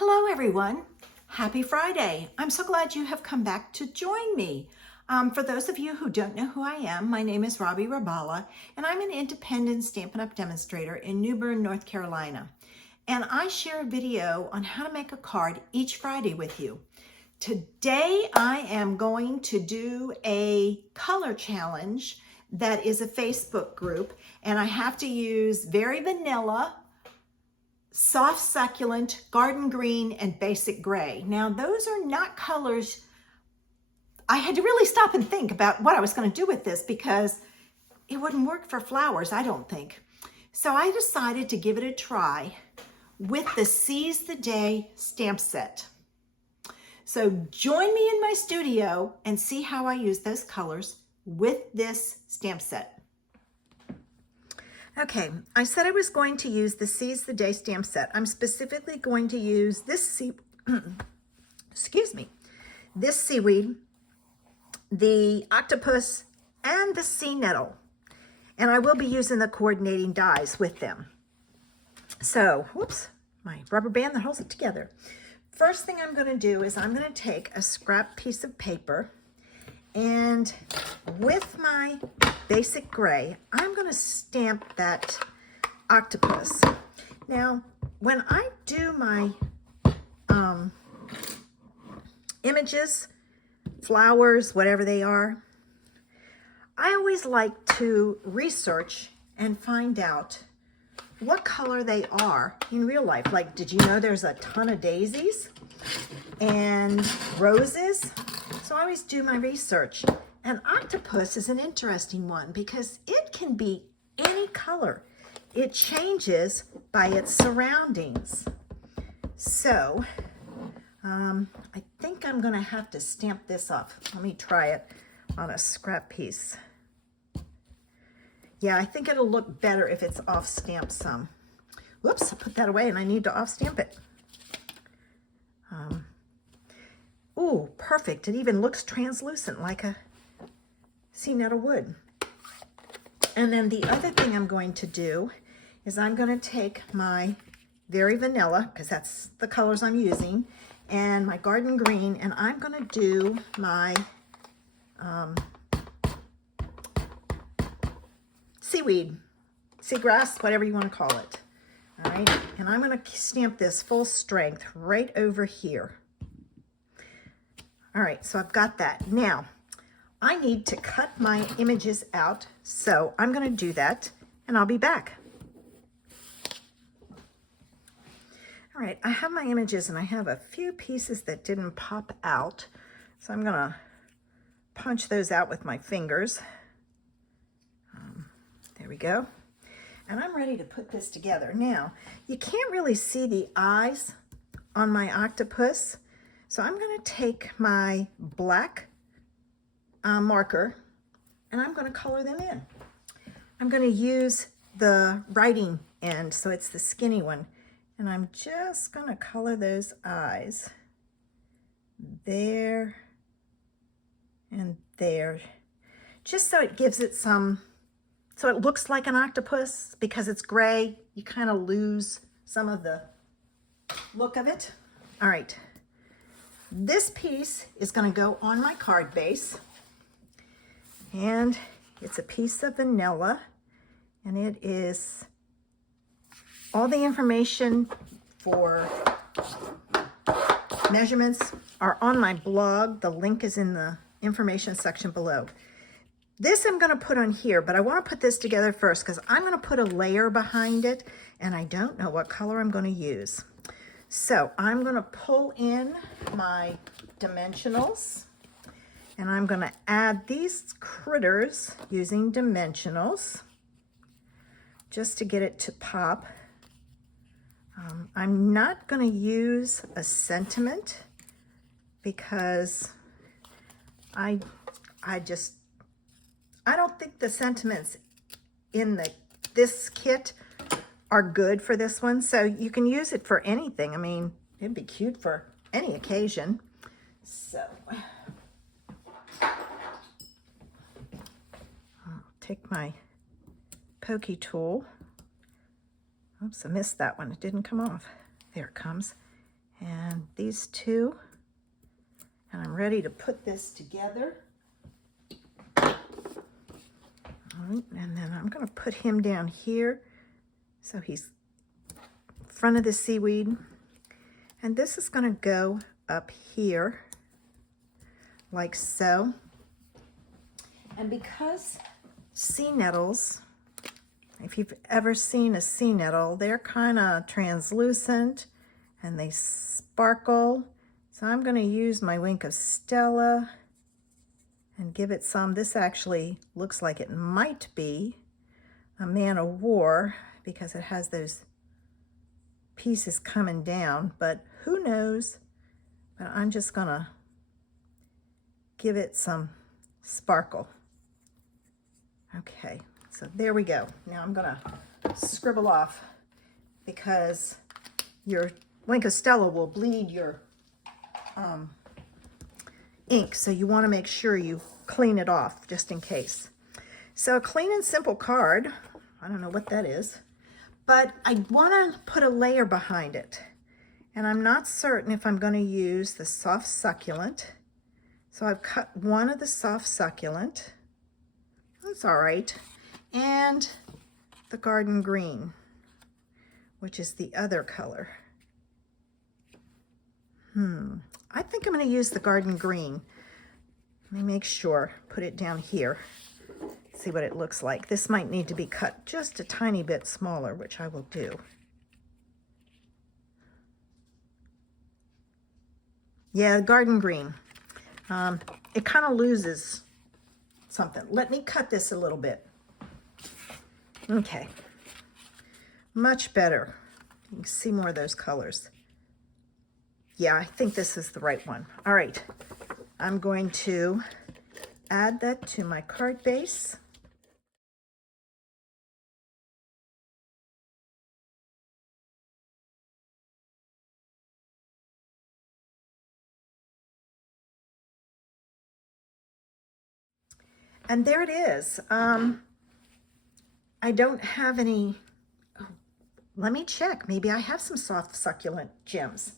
Hello everyone. Happy Friday. I'm so glad you have come back to join me. For those of you who don't know who I am, my name is Robbie Rabala and I'm an independent Stampin' Up! Demonstrator in New Bern, North Carolina. And I share a video on how to make a card each Friday with you. Today I am going to do a color challenge that is a Facebook group, and I have to use Very Vanilla, Soft Succulent, Garden Green, and Basic Gray. Now, those are not colors. I had to really stop and think about what I was going to do with this because it wouldn't work for flowers, I don't think. So I decided to give it a try with the Seize the Day stamp set. So join me in my studio and see how I use those colors with this stamp set. Okay, I said I was going to use the Seize the Day stamp set. I'm specifically going to use this this seaweed, the octopus, and the sea nettle. And I will be using the coordinating dies with them. So, whoops, my rubber band that holds it together. First thing I'm going to do is I'm going to take a scrap piece of paper, and with my Basic Gray, I'm going to stamp that octopus. Now, when I do my images, flowers, whatever they are, I always like to research and find out what color they are in real life. Like, did you know there's a ton of daisies and roses? So I always do my research. And octopus is an interesting one because it can be any color. It changes by its surroundings. So I think I'm going to have to stamp this off. Let me try it on a scrap piece. Yeah, I think it'll look better if it's off stamped some. Whoops, I put that away and I need to off stamp it. Ooh, perfect. It even looks translucent like a sea nettle wood. And then the other thing I'm going to do is I'm going to take my Very Vanilla, because that's the colors I'm using, and my Garden Green, and I'm going to do my seaweed, seagrass, whatever you want to call it. All right, and I'm going to stamp this full strength right over here. All right, so I've got that. Now, I need to cut my images out, so I'm going to do that, and I'll be back. All right, I have my images, and I have a few pieces that didn't pop out, so I'm going to punch those out with my fingers. There we go. And I'm ready to put this together. Now, you can't really see the eyes on my octopus, so I'm going to take my black marker and I'm going to color them in. I'm going to use the writing end, so it's the skinny one, and I'm just going to color those eyes there and there, just so it gives it some, so it looks like an octopus. Because it's gray, you kind of lose some of the look of it. All right, this piece is going to go on my card base, and it's a piece of vanilla, and it is all the information for measurements are on my blog. The link is in the information section below. This I'm going to put on here, but I want to put this together first because I'm going to put a layer behind it, and I don't know what color I'm going to use. So I'm going to pull in my dimensionals, and I'm going to add these critters using dimensionals just to get it to pop. I'm not going to use a sentiment because I don't think the sentiments in this kit are good for this one, so you can use it for anything. I mean, it'd be cute for any occasion. So I'll take my pokey tool. Oops, I missed that one. It didn't come off. There it comes. And on these two. And I'm ready to put this together. All right, and then I'm going to put him down here. So he's in front of the seaweed. And this is going to go up here, like so. And because sea nettles, if you've ever seen a sea nettle, they're kind of translucent and they sparkle. So I'm going to use my Wink of Stella and give it some. This actually looks like it might be a Man of War because it has those pieces coming down, but who knows? But I'm just going to give it some sparkle. Okay, so there we go. Now I'm going to scribble off because your Wink of Stella will bleed your ink, so you want to make sure you clean it off just in case. So a clean and simple card, I don't know what that is, but I want to put a layer behind it. And I'm not certain if I'm going to use the soft succulent. So I've cut one of the soft succulent. That's all right. And the garden green, which is the other color. I think I'm going to use the garden green. Let me make sure. Put it down here. See what it looks like. This might need to be cut just a tiny bit smaller, which I will do. Yeah, garden green. It kind of loses something. Let me cut this a little bit. Okay. Much better. You can see more of those colors. Yeah, I think this is the right one. All right. I'm going to add that to my card base. And there it is. I don't have any, oh, let me check. Maybe I have some soft succulent gems.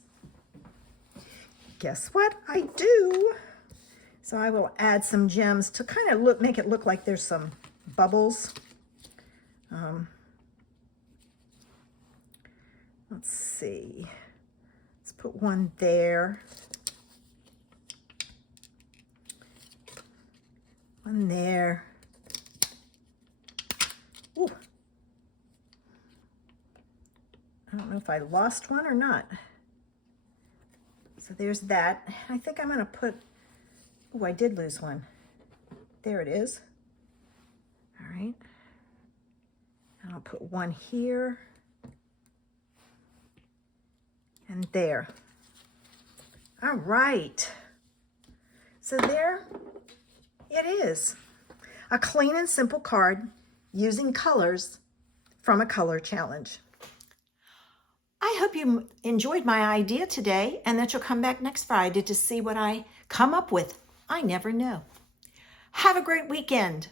Guess what? I do. So I will add some gems to kind of make it look like there's some bubbles. Let's see. Let's put one there. One there. Ooh. I don't know if I lost one or not. So there's that. I think I'm going to put, oh, I did lose one. There it is. All right. And I'll put one here and there. All right. So there it is. A clean and simple card using colors from a color challenge. I hope you enjoyed my idea today and that you'll come back next Friday to see what I come up with. I never know. Have a great weekend.